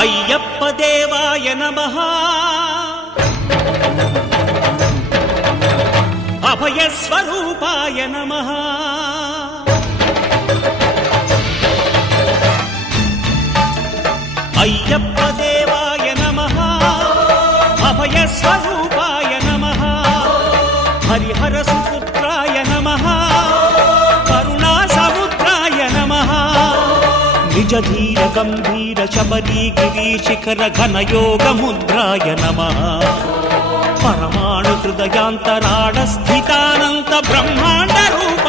అయ్యప్ప దేవాయ నమః అభయ స్వరూపాయ నమః అయ్యప్ప దేవాయ నమః అభయ స్వరూపాయ నమః హరిహర సుపుత్రాయ నమః కరుణా సముద్రాయ నమః నిజ ధీర గంభీర శబరీ గిరి శిఖర ఘన యోగ ముద్రాయ నమః పరమాణు హృదయాంతరాడ స్థితానంత బ్రహ్మాండ రూప